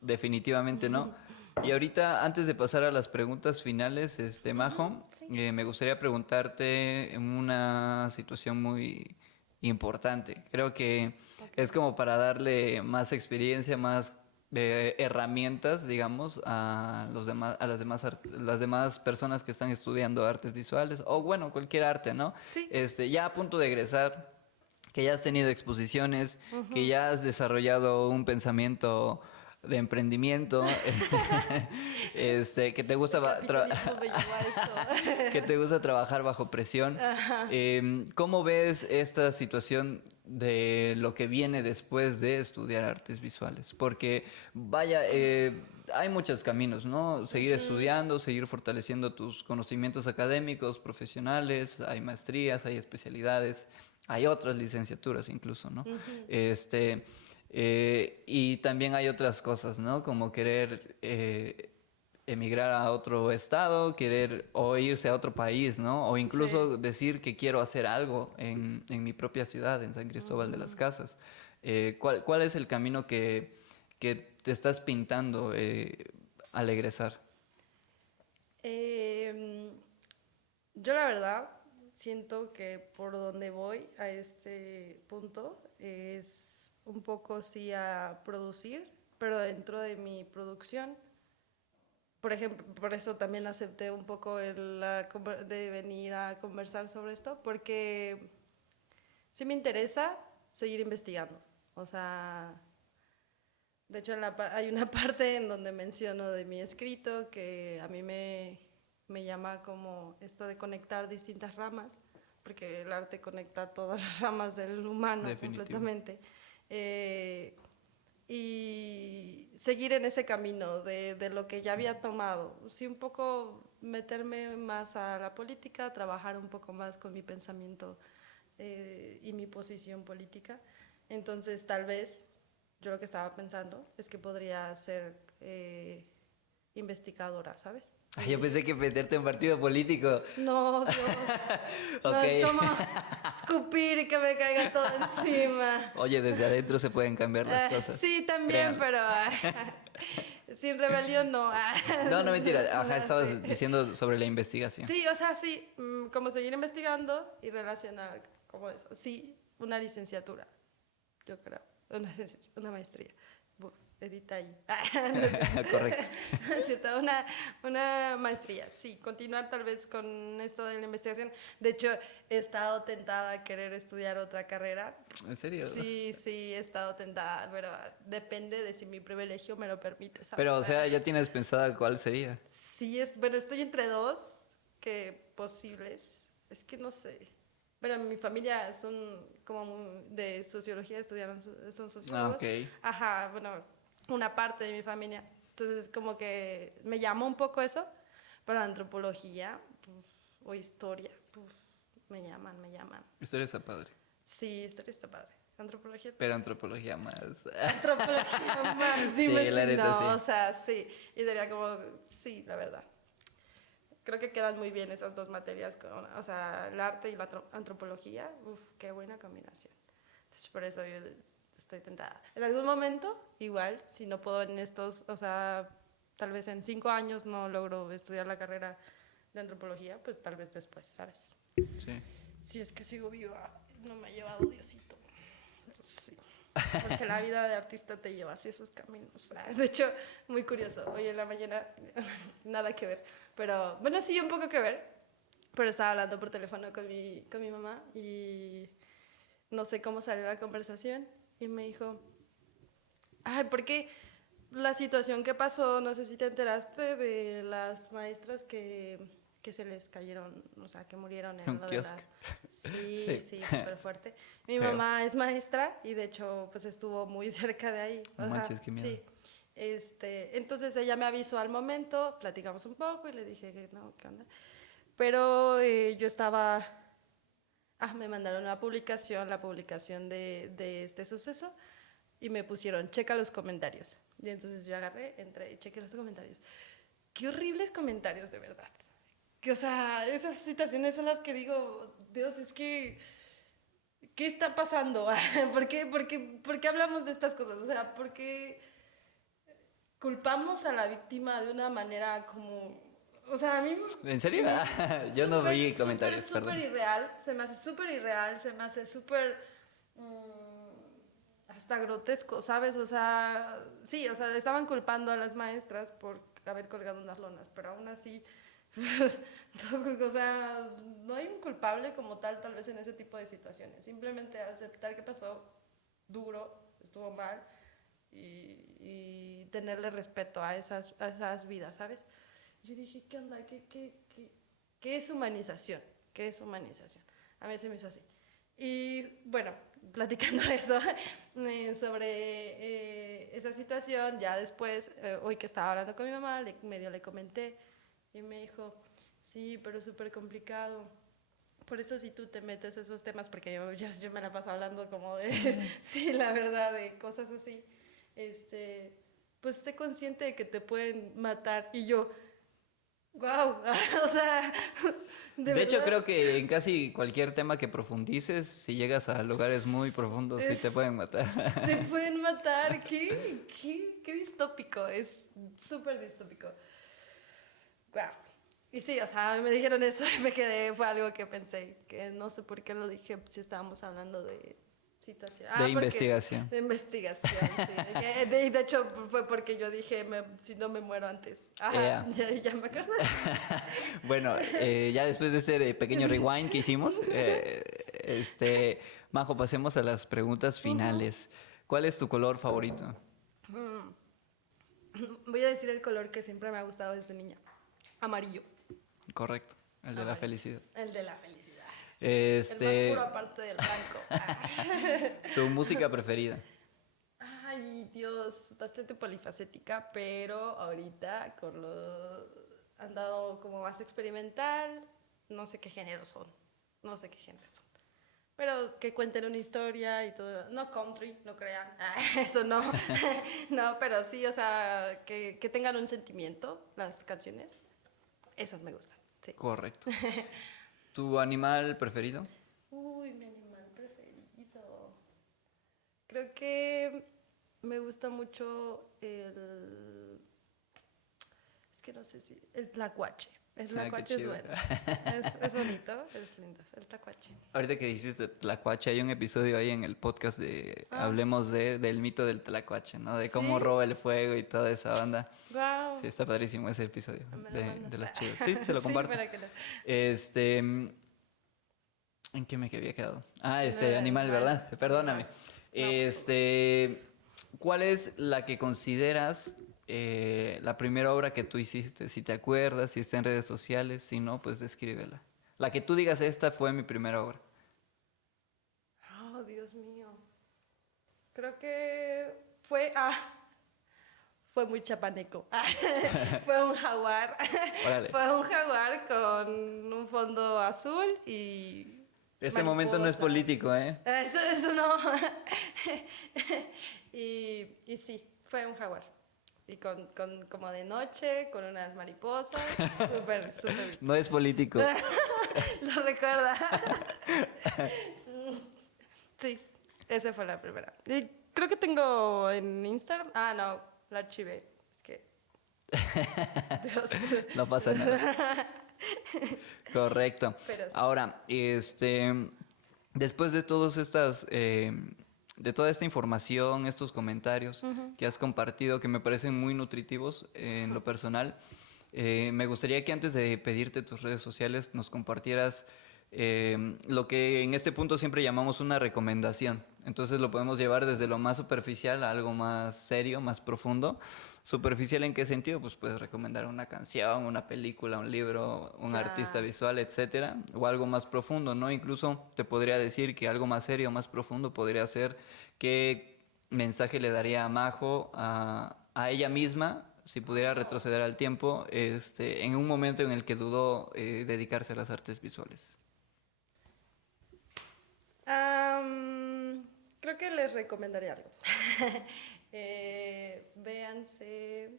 Definitivamente no. Y ahorita, antes de pasar a las preguntas finales, Majo, Sí. me gustaría preguntarte en una situación muy importante. Creo que es como para darle más experiencia, más herramientas, digamos, a los demás, a las demás personas que están estudiando artes visuales, o bueno, cualquier arte, ¿no? Sí. Ya a punto de egresar, que ya has tenido exposiciones, que ya has desarrollado un pensamiento de emprendimiento, que te gusta El capitalismo me llevó a esto. que te gusta trabajar bajo presión. ¿Cómo ves esta situación de lo que viene después de estudiar artes visuales? Porque, vaya, hay muchos caminos, ¿no? Seguir estudiando, seguir fortaleciendo tus conocimientos académicos, profesionales, hay maestrías, hay especialidades, hay otras licenciaturas incluso, ¿no? Y también hay otras cosas, ¿no? Como querer emigrar a otro estado, querer o irse a otro país, ¿no? O incluso Sí. decir que quiero hacer algo en mi propia ciudad, en San Cristóbal de las Casas. ¿Cuál es el camino que te estás pintando al egresar? Em, yo la verdad siento que por donde voy a este punto es un poco sí a producir, pero dentro de mi producción. Por ejemplo, por eso también acepté un poco de venir a conversar sobre esto, porque sí me interesa seguir investigando. O sea, de hecho hay una parte en donde menciono de mi escrito que a mí me llama como esto de conectar distintas ramas, porque el arte conecta todas las ramas del humano Definitivo. completamente. Y seguir en ese camino de lo que ya había tomado. Sí, un poco meterme más a la política, trabajar un poco más con mi pensamiento y mi posición política. Entonces, tal vez yo lo que estaba pensando es que podría ser investigadora, ¿sabes? Ay, yo pensé que meterte en partido político. No, Dios. No, Ok. es como escupir y que me caiga todo encima. Oye, desde adentro se pueden cambiar las cosas. Sí, también, Créanme. pero sin rebelión no. No, no, mentira. Ajá, No, estabas sí. diciendo sobre la investigación. Sí, o sea, sí, como seguir investigando y relacionar como eso. Sí, una licenciatura, yo creo, una maestría. Edita ahí. No es cierto. Correcto. No es cierto, una maestría, sí, continuar tal vez con esto de la investigación. De hecho, he estado tentada a querer estudiar otra carrera. ¿En serio? Sí, sí, he estado tentada, pero depende de si mi privilegio me lo permite, ¿sabes? Pero, o sea, ¿ya tienes pensada cuál sería? Sí, bueno, estoy entre dos que posibles. Es que no sé. Pero mi familia son como de sociología, estudiaron, son Ah, sociólogos. ok. Ajá, bueno, una parte de mi familia. Entonces, como que me llamó un poco eso, pero antropología pues, o historia, pues, me llaman. Historia está padre. Sí, historia está padre. Antropología. Pero antropología más. Antropología más, Sí, dime la si neta, no, sí. o sea, sí. Y sería como, sí, la verdad. Creo que quedan muy bien esas dos materias, o sea, el arte y la antropología. Uf, qué buena combinación. Entonces, por eso yo estoy tentada. En algún momento, igual, si no puedo en estos, o sea, tal vez en 5 años no logro estudiar la carrera de antropología, pues tal vez después, ¿sabes? Sí. Si es que sigo viva, no me ha llevado Diosito. Sí. Porque la vida de artista te lleva hacia esos caminos. De hecho, muy curioso. Hoy en la mañana, nada que ver. Pero, bueno, sí, un poco que ver. Pero estaba hablando por teléfono con mi mamá y no sé cómo salió la conversación. Y me dijo, ay, porque la situación que pasó, no sé si te enteraste de las maestras que se les cayeron, o sea, que murieron Un en lo de kiosco. la... Sí, Sí. sí, súper fuerte. Mi Feo. mamá es maestra y de hecho, pues estuvo muy cerca de ahí. No manches, qué miedo. Sí. Entonces ella me avisó al momento, platicamos un poco y le dije que no, ¿qué onda? Pero yo estaba me mandaron la publicación de este suceso y me pusieron, checa los comentarios. Y entonces yo agarré, entré y chequé los comentarios. Qué horribles comentarios, de verdad. Que, o sea, esas situaciones son las que digo, Dios, es que, ¿qué está pasando? ¿Por qué hablamos de estas cosas? O sea, ¿por qué culpamos a la víctima de una manera como... O sea, a mí... ¿En serio? Yo no vi comentarios, súper perdón. irreal, se me hace súper irreal, se me hace súper... hasta grotesco, ¿sabes? O sea, sí, o sea, estaban culpando a las maestras por haber colgado unas lonas, pero aún así... o sea, no hay un culpable como tal vez en ese tipo de situaciones. Simplemente aceptar que pasó duro, estuvo mal y tenerle respeto a esas vidas, ¿sabes? Yo dije, ¿qué onda? ¿Qué es humanización? ¿Qué es humanización? A mí se me hizo así. Y bueno, platicando eso, sobre esa situación, ya después, hoy que estaba hablando con mi mamá, medio le comenté y me dijo, sí, pero es súper complicado. Por eso si tú te metes esos temas, porque yo me la paso hablando como de, sí, la verdad, de cosas así, pues esté consciente de que te pueden matar. Y yo, wow, o sea, De hecho, verdad, creo que en casi cualquier tema que profundices, si llegas a lugares muy profundos, sí te es, pueden matar. te pueden matar. Qué distópico, es súper distópico. Wow. Y sí, o sea, me dijeron eso y me quedé, fue algo que pensé, que no sé por qué lo dije si estábamos hablando de situación. De Porque investigación. de investigación, sí. De hecho, fue porque yo dije, si no me muero antes. Ajá, Ea. ya me acuerdo. Bueno, ya después de este pequeño rewind que hicimos, Majo, pasemos a las preguntas finales. ¿Cuál es tu color favorito? Voy a decir el color que siempre me ha gustado desde niña. Amarillo. Correcto, el de la Amarillo. felicidad. El de la felicidad. El más Este, puro aparte del blanco. ¿Tu música preferida? Ay, Dios, bastante polifacética, pero ahorita han dado como más experimental, no sé qué géneros son, no sé qué géneros son. Pero que cuenten una historia y todo, no country, no crean, eso no, no, pero sí, o sea, que tengan un sentimiento las canciones, esas me gustan, sí. Correcto. ¿Tu animal preferido? Uy, mi animal preferido. Creo que me gusta mucho es que no sé si... El tlacuache. El Ah, qué tlacuache es chido. bueno. Es bonito, es lindo. El tlacuache. Ahorita que dijiste Tlacuache, hay un episodio ahí en el podcast de Ah, Hablemos del mito del Tlacuache, ¿no? De cómo ¿sí? roba el fuego y toda esa banda. Sí, Wow. está padrísimo ese episodio Me lo de mandas. los chidos. Sí, se lo Sí, comparto. para que lo... Este, ¿En qué me había quedado? Ah, En el animal, animal. ¿verdad? Perdóname. Animal. No, pues, ¿Cuál es la que consideras la primera obra que tú hiciste? Si te acuerdas, si está en redes sociales, si no, pues descríbela. La que tú digas, esta fue mi primera obra. oh, Dios mío. Creo que fue muy chapaneco. Fue un jaguar. Órale. Fue un jaguar con un fondo azul y Este momento no es mariposas. político, ¿eh? Eso no. Y sí, fue un jaguar. Y con como de noche, con unas mariposas. Súper, súper. No es político. Lo recuerda. Sí, esa fue la primera. Y creo que tengo en Instagram. Ah, no, la archivé. Es que. Dios. No pasa nada. Correcto. Pero sí. Ahora, después de todas estas, de toda esta información, estos comentarios que has compartido, que me parecen muy nutritivos en lo personal, me gustaría que antes de pedirte tus redes sociales nos compartieras lo que en este punto siempre llamamos una recomendación. Entonces lo podemos llevar desde lo más superficial a algo más serio, más profundo. ¿Superficial en qué sentido? Pues puedes recomendar una canción, una película, un libro, un artista Ya. visual, etcétera, o algo más profundo, ¿no? Incluso te podría decir que algo más serio, más profundo podría ser qué mensaje le daría a Majo a ella misma si pudiera retroceder al tiempo, en un momento en el que dudó dedicarse a las artes visuales. creo que les recomendaría algo. Véanse,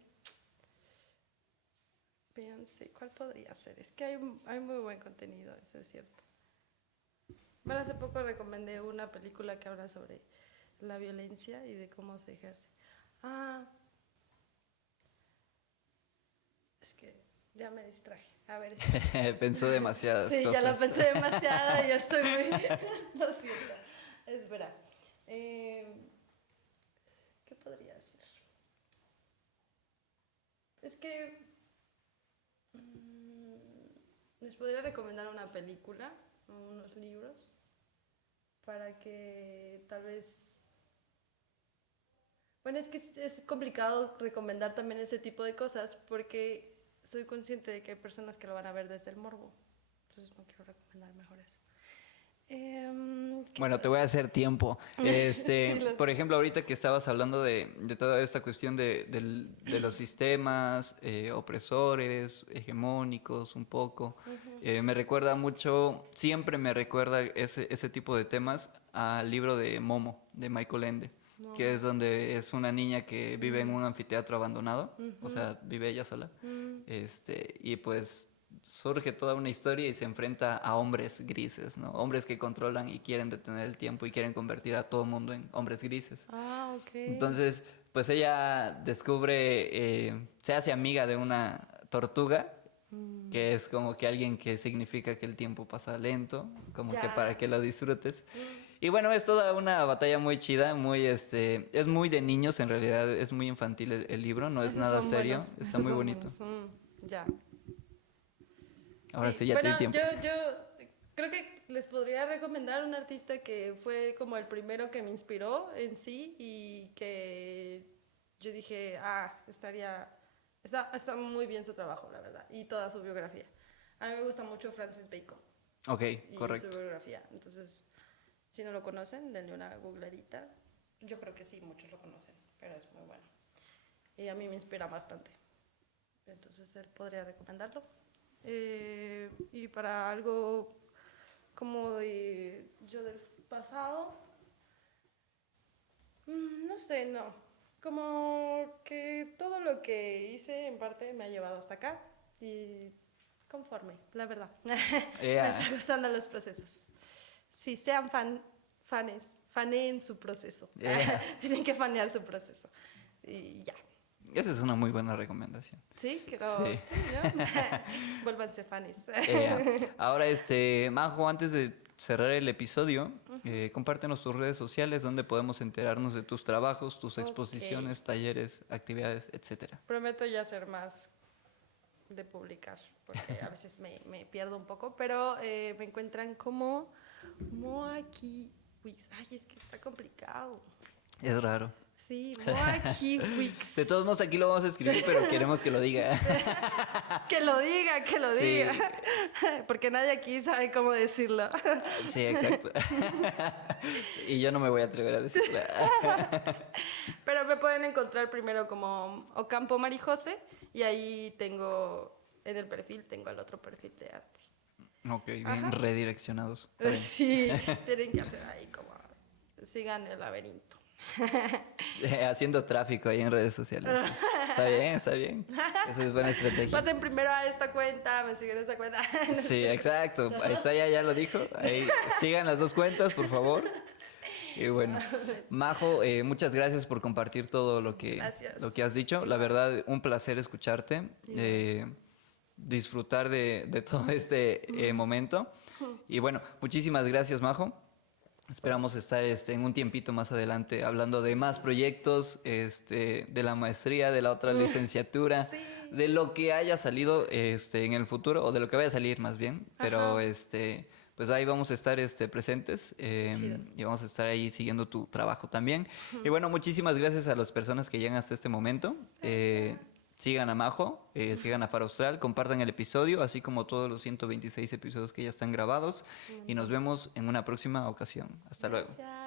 ¿cuál podría ser? Es que hay muy buen contenido, eso es cierto. Bueno, hace poco recomendé una película que habla sobre la violencia y de cómo se ejerce. Ah, es que ya me distraje. A ver, Pensó demasiadas sí, cosas. ya la pensé demasiado y ya estoy muy... Lo siento. Espera. ¿Qué podría ser? Es que les podría recomendar una película o unos libros para que tal vez... Bueno, es que es complicado recomendar también ese tipo de cosas porque soy consciente de que hay personas que lo van a ver desde el morbo. Entonces no quiero recomendar mejor eso. Bueno, te voy a hacer tiempo. Sí, lo Por sé. ejemplo, ahorita que estabas hablando de toda esta cuestión de los sistemas opresores, hegemónicos, un poco, me recuerda mucho, siempre me recuerda ese tipo de temas al libro de Momo, de Michael Ende, que No. es donde es una niña que vive en un anfiteatro abandonado, o sea, vive ella sola, y pues surge toda una historia y se enfrenta a hombres grises, ¿no? Hombres que controlan y quieren detener el tiempo y quieren convertir a todo mundo en hombres grises. Ah, ok. Entonces, pues ella descubre, se hace amiga de una tortuga, que es como que alguien que significa que el tiempo pasa lento, como que para Ya. que lo disfrutes. Y bueno, es toda una batalla muy chida, es muy de niños en realidad, es muy infantil el libro, no es Esos nada son serio, buenos. está Esos muy son bonito. buenos. Ya. Ahora Sí, sí, ya te bueno, di tiempo. yo creo que les podría recomendar un artista que fue como el primero que me inspiró en sí y que yo dije, está muy bien su trabajo, la verdad, y toda su biografía. A mí me gusta mucho Francis Bacon Ok, y su correcto. biografía, entonces, si no lo conocen, denle una googladita. Yo creo que sí, muchos lo conocen, pero es muy bueno. Y a mí me inspira bastante. Entonces, él podría recomendarlo. Y para algo como de yo del pasado, no sé, no. Como que todo lo que hice en parte me ha llevado hasta acá y conforme, la verdad. Me Yeah. están gustando los procesos. Sí, sean faneen su proceso. Yeah. Tienen que fanear su proceso. Y ya. Esa es una muy buena recomendación. Sí, Sí. sí, ¿no? Vuélvanse fanes. Yeah. Ahora, Majo, antes de cerrar el episodio, compártenos tus redes sociales donde podemos enterarnos de tus trabajos, tus Ok. exposiciones, talleres, actividades, etcétera. Prometo ya ser más de publicar, porque a veces me pierdo un poco, pero me encuentran como Moaki Wix. Ay, es que está complicado. Es raro. Sí, Moaki Wix. De todos modos, aquí lo vamos a escribir, pero queremos que lo diga. Que lo Sí. diga. Porque nadie aquí sabe cómo decirlo. Sí, exacto. Y yo no me voy a atrever a decirlo. Pero me pueden encontrar primero como Ocampo Marijose y ahí tengo, en el perfil, tengo el otro perfil de arte. Ok, bien Ajá. redireccionados. Está bien. Sí, tienen que hacer ahí como, sigan el laberinto. Haciendo tráfico ahí en redes sociales. Está bien, está bien. Esa es buena estrategia. Pasen primero a esta cuenta, me siguen a esta cuenta. Sí, exacto. Ahí está, ya lo dijo. Ahí sigan las dos cuentas, por favor. Y bueno, Majo, muchas gracias por compartir todo Gracias. lo que has dicho. La verdad, un placer escucharte, disfrutar de todo este momento. Y bueno, muchísimas gracias, Majo. Esperamos estar en un tiempito más adelante hablando de más proyectos, de la maestría, de la otra licenciatura, Sí. de lo que haya salido en el futuro, o de lo que vaya a salir más bien. Pero Ajá. pues ahí vamos a estar presentes Chido. y vamos a estar ahí siguiendo tu trabajo también. Y bueno, muchísimas gracias a las personas que llegan hasta este momento. Sigan a Majo, sigan a Faro Austral, compartan el episodio, así como todos los 126 episodios que ya están grabados. Y nos vemos en una próxima ocasión. Hasta luego. Gracias.